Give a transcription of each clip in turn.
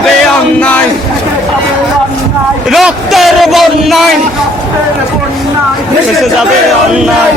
হবে অন্যায়। রক্তের বন্যায়। ভেসে যাবে অন্যায়।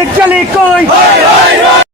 মালিক চালিক কই?